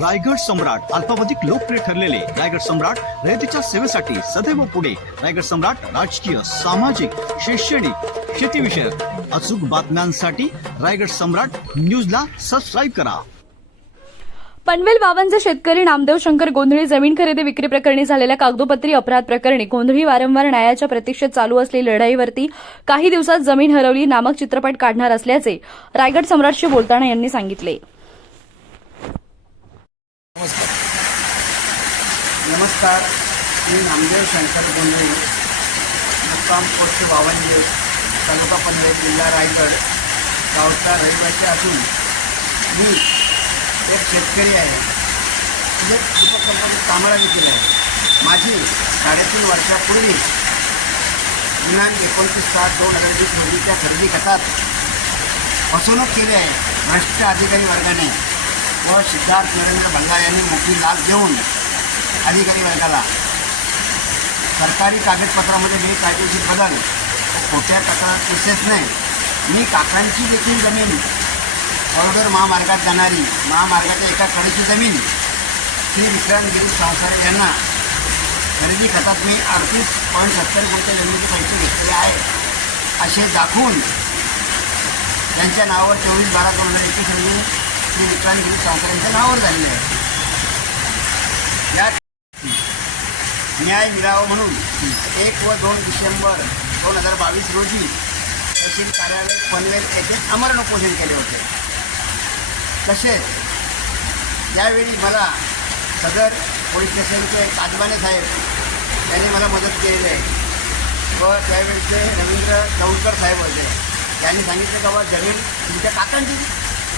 रायगड सम्राट अल्पावधिक लोकप्रिय ठरलेले रायगड सम्राट रयतेच्या सेवेसाठी सदैव पुढे. रायगड सम्राट राजकीय सामाजिक शैक्षणिक शेतीविषयक अचूक बातम्यांसाठी रायगड सम्राट न्यूजला सबस्क्राईब करा. पनवेल वावनचे शेतकरी नामदेव शंकर गोंधळी जमीन खरेदी विक्री प्रकरणी झालेल्या कागदोपत्री अपराध प्रकरणी गोंधळी वारंवार न्यायाच्या प्रतीक्षेत चालू असलेली लढाईवरती काही दिवसात जमीन हरवली नामक चित्रपट काढणार असल्याचे रायगड सम्राटशी बोलताना यांनी सांगितले. नमस्कार. नमस्कार. मी नामदेव शंकर गोंधळे मुक्काम पोस्ट बावनजे तालुका पनवेल जिल्हा रायगड गावचा रहिवासी असून मी एक शेतकरी आहे. एक दीपक कामाला देखील आहे. माझी साडेतीन वर्षापूर्वी दिनांक एकोणतीस सात दोन हजार वीस रोजीच्या खरेदी गटात फसवणूक केली आहे. भ्रष्ट अधिकारी वर्गाने. व सिद्धार्थ नरेंद्र भंडार यांनी मोठी लाच देऊन अधिकारी वर्गाला सरकारी कागदपत्रामध्ये मी कायदेशीर बदल खोट्या खोट्या तक्रार केसेसने मी काकांची देखील जमीन बरोबर महामार्गात जाणारी महामार्गाच्या एका कडेची जमीन श्री विक्रांतगिरी संसारे यांना खरेदी खतात मी अडतीस पॉईंट सत्तर कोटी जमिनीचे पैसे घेतलेले आहे. असे दाखवून त्यांच्या नावावर चोवीस बारा दोन हजार एकवीस रोजी श्री विक्रांतगिरी सावकर यांच्या नावावर झालेले आहे. यात न्याय मिळावा म्हणून एक व दोन डिसेंबर दोन हजार बावीस रोजी तहसील कार्यालय पनवेल येथे अमरण उपोषण केले होते. तसेच यावेळी मला सदर पोलीस स्टेशनचे काजबाने साहेब यांनी मला मदत केलेली आहे. व त्यावेळेचे रवींद्र चौडकर साहेब होते. त्यांनी सांगितलं का बा जमीन तुमच्या काकांची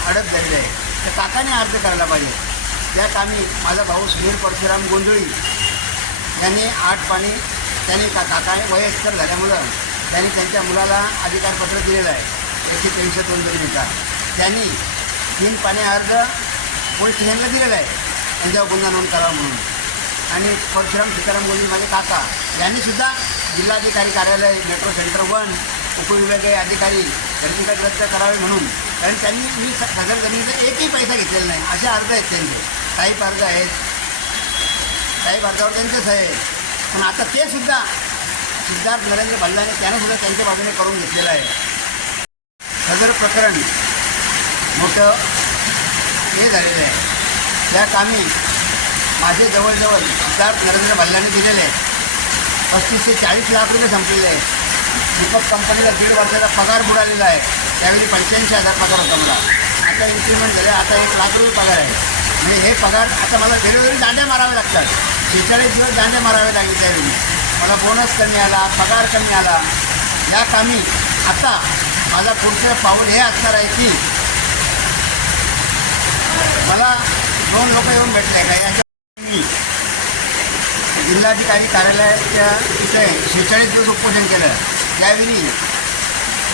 अडत झालेली आहे. तर काकाने अर्ज करायला पाहिजे. त्यात आम्ही माझा भाऊ सुनील परशुराम गोंधळी यांनी आठ पाणी त्यांनी का काका वयस्कर झाल्यामुळं त्यांनी त्यांच्या मुलाला अधिकारपत्र दिलेलं आहे. एकशे तेवीसशे दोन जमिनीचा त्यांनी तीन पाणी अर्ज पोलीस स्टेशनला दिलेला आहे. त्यांच्यावर गुन्हा नोंद करावा म्हणून. आणि परशुराम सीताराम गोंधळी माझे काका यांनीसुद्धा जिल्हाधिकारी कार्यालय मेट्रो सेंटर वन उपविभागीय अधिकारी खरेदीकडे रद्द करावे म्हणून. कारण त्यांनी मी स- सदर जमिनीचा एकही पैसा घेतलेला नाही. असे अर्ज आहेत त्यांचे. काही अर्ज आहेत. काही अर्जावर त्यांचेच आहे. पण आता ते सुद्धा सिद्धार्थ नरेंद्र भल्लाने त्यानं सुद्धा त्यांच्या बाजूने करून घेतलेलं आहे. सदर प्रकरण मोठं हे झालेलं आहे. त्या कामी माझे जवळजवळ सिद्धार्थ नरेंद्र भल्लाने दिलेले आहेत पस्तीस ते चाळीस लाख रुपये संपलेले आहे. दीपक कंपनीला दीड वर्षाचा पगार बुडालेला आहे. त्यावेळी पंच्याऐंशी हजार पगार होता मला. आता इन्क्रीमेंट झाले आता एक लाख रुपये पगार आहे. म्हणजे हे पगार आता मला वेळोवेळी दांड्या मारावे लागतात. शेहेचाळीस दिवस दांड्या मारावे लागले त्यावेळी. मला बोनस कमी आला पगार कमी आला. या कामी आता माझा पुढचं पाऊल हे असणार आहे की मला दोन लोक येऊन भेटले का? याच्या मी जिल्हाधिकारी कार्यालयाच्या तिथे शेहेचाळीस दिवस उपोषण केलं. त्यावेळी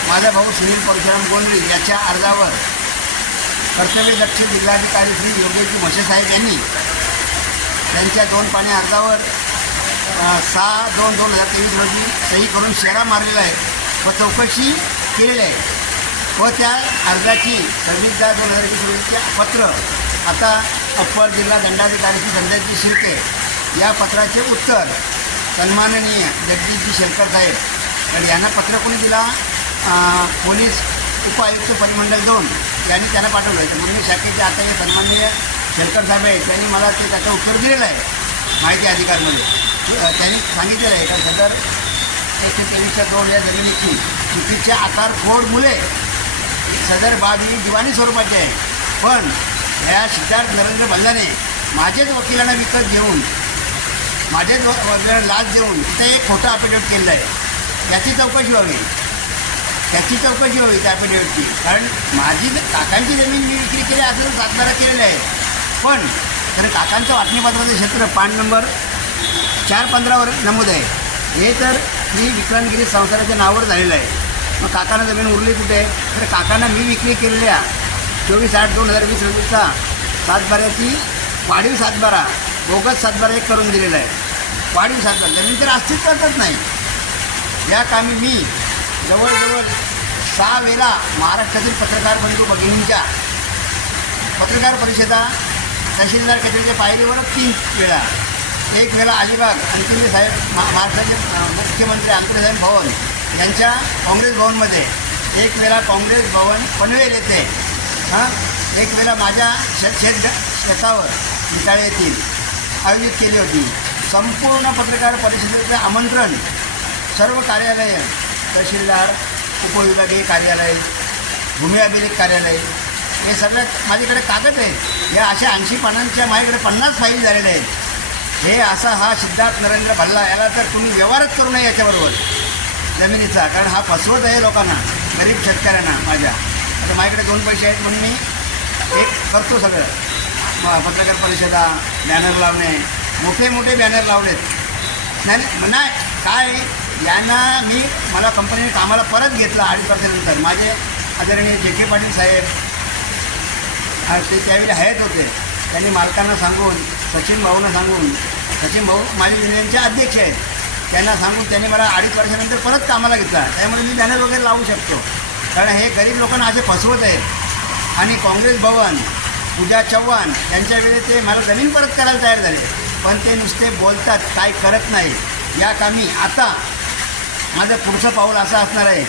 माझा भाऊ सुनील परशुराम गोंधळी याच्या अर्जावर कर्तव्यदक्ष जिल्हाधिकारी श्री योगेशजी म्हशेसाहेब यांनी त्यांच्या दोन पाणी अर्जावर सहा दोन दोन हजार तेवीस रोजी सही करून शेरा मारलेला आहे. व चौकशी केलेली आहे. व त्या अर्जाची सव्वीस दहा दोन हजार एकवीस रोजीचे पत्र आता अप्पर जिल्हा दंडाधिकारी श्री संजयजी शिर्के या पत्राचे उत्तर सन्माननीय जगदीशजी शंकर साहेब. तर यांना पत्र कोणी दिला? पोलीस उपायुक्त परिमंडळ दोन. यांनी त्यांना पाठवलं. आहे म्हणून शाखेचे आता हे सन्माननीय शंकर साहेब आहेत. त्यांनी मला ते त्याचं उत्तर दिलेलं आहे माहिती अधिकारमध्ये त्यांनी सांगितलेलं आहे का सदर एकशे तेवीसच्या दोन या जमिनीची चुकीचे आकार खोडमुळे सदर बाब ही दिवाणी स्वरूपाची आहे. पण या सिद्धार्थ नरेंद्र भल्लाने माझेच वकिलांना विकत घेऊन माझ्या व- लाच देऊन ते एक खोटं अफिडेविट केलेलं आहे. याची चौकशी व्हावी. त्याची चौकशी व्हावी त्या अफिडेविटची कारण माझी काकांची जमीन मी विक्री केली असं सातबारा केलेलं आहे. पण तर काकांचं वाटणीपत्राचं क्षेत्र पान नंबर चार पंधरावर नमूद आहे. हे तर श्री विक्रांतगिरी संसाराच्या नावावर झालेलं आहे. मग काकांना जमीन उरली कुठे? तर काकांना मी विक्री केलेल्या चोवीस आठ दोन हजार वीस रोजीचा सातबाऱ्याची वाढीव सातबारा बोगस सातबारा एक करून दिलेला आहे. वाढीव सातबारा. जमीन तर अस्तित्वातच नाही. या कामी मी जवळजवळ सहा वेळा महाराष्ट्रातील पत्रकार बंधू भगिनींच्या पत्रकार परिषदा तहसीलदार कचेरीच्या पायरीवर तीन वेळा. एक वेळा अलिबाग अंतिम साहेब महाराष्ट्राचे मुख्यमंत्री आंतरसाहेब भवन यांच्या काँग्रेस भवनमध्ये. एक वेळा काँग्रेस भवन पनवेल येते हां? एक वेळा माझ्या शेत शेत शेतावर निकाळे येतील. आयोजित केली होती. संपूर्ण पत्रकार परिषदेचे आमंत्रण सर्व कार्यालय तहसीलदार उपविभागीय कार्यालय भूमी अभिलेख कार्यालय हे सगळं माझ्याकडे कागद आहे या अशा ऐंशी पानांच्या माझ्याकडे पन्नास फाईल झालेल्या आहेत. हे असा हा सिद्धार्थ नरेंद्र भल्ला याला तर तुम्ही व्यवहारच करू नये याच्याबरोबर. जमिनीचा कारण हा फसवत आहे लोकांना गरीब शेतकऱ्यांना माझ्या. आता माझ्याकडे दोन पैसे आहेत म्हणून मी एक करतो सगळं. पत्रकार परिषदा बॅनर लावणे मोठे मोठे बॅनर लावलेत. नाही नाही नाही, काय यांना मी मला कंपनीने कामाला परत घेतलं अडीच वर्षानंतर. माझे आदरणीय जे के पाटील साहेब ते त्यावेळी हयात होते. त्यांनी मालकांना सांगून सचिन भाऊंना सांगून सचिन भाऊ माझे युनियनचे अध्यक्ष आहेत. त्यांना सांगून त्यांनी मला अडीच वर्षानंतर परत कामाला घेतला. त्यामुळे मी बॅनर वगैरे लावू शकतो. कारण हे गरीब लोकांना असे फसवत आहेत. आणि काँग्रेस भवन पूजा चव्हाण यांच्या वेळी ते मला जमीन परत करायला तयार झाले. पण ते नुसते बोलतात काय करत नाही. या कामी आता माझं पुढचं पाऊल असं असणार आहे.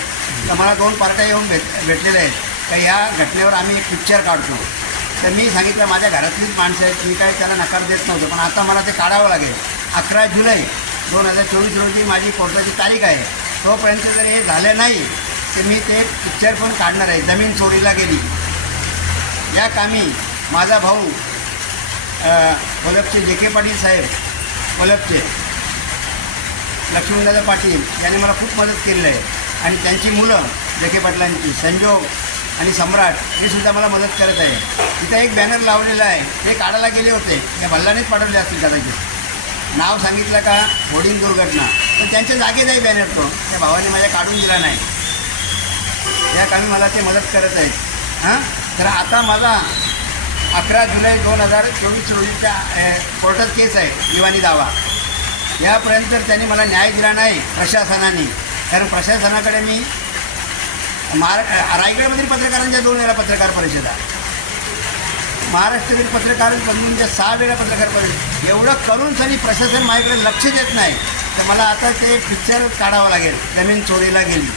तर मला दोन पार्ट्या येऊन भेट भेटलेल्या आहेत. तर ह्या घटनेवर आम्ही एक पिक्चर काढतो. तर मी सांगितलं माझ्या घरातलीच माणसं आहेत. मी काय त्याला नकार देत नव्हतो. पण आता मला ते काढावं लागेल. अकरा जुलै दोन हजार चोवीस रोजी माझी कोर्टाची तारीख आहे. तोपर्यंत जर हे झालं नाही तर मी ते पिक्चर पण काढणार आहे. जमीन चोरीला गेली. या कामी माझा भाऊ अ, कोलपचे जे के पाटील साहेब कोलपचे लक्ष्मीदादा पाटील यांनी मला खूप मदत केलेली आहे. आणि त्यांची मुलं जके पाटलांची संजोग आणि सम्राट हे सुद्धा मला मदत करत आहे. तिथं एक बॅनर लावलेला आहे. ते काढायला गेले होते. त्या भल्लानेच पाठवले असतील कदाचित. नाव सांगितलं का? होडिंग दुर्घटना. तर त्यांच्या जागेत आहे बॅनर तो. त्या भावाने माझ्या काढून दिला नाही. या कामी मला ते मदत करत आहेत. हां? तर आता माझा अकरा जुलै दोन हजार चोवीस रोजीच्या कोर्टात केस आहे दिवाणी दावा. यापर्यंत जर त्यांनी मला न्याय दिला नाही प्रशासनाने कारण प्रशासनाकडे मी महारा रायगडमधील पत्रकारांच्या दोन वेळा पत्रकार परिषदा महाराष्ट्रातील पत्रकार बंधूंच्या सहा वेळा पत्रकार परिषद. एवढं करून तरी प्रशासन माझ्याकडे लक्ष देत नाही तर मला आता ते पिक्चर काढावं लागेल. जमीन चोरीला गेली.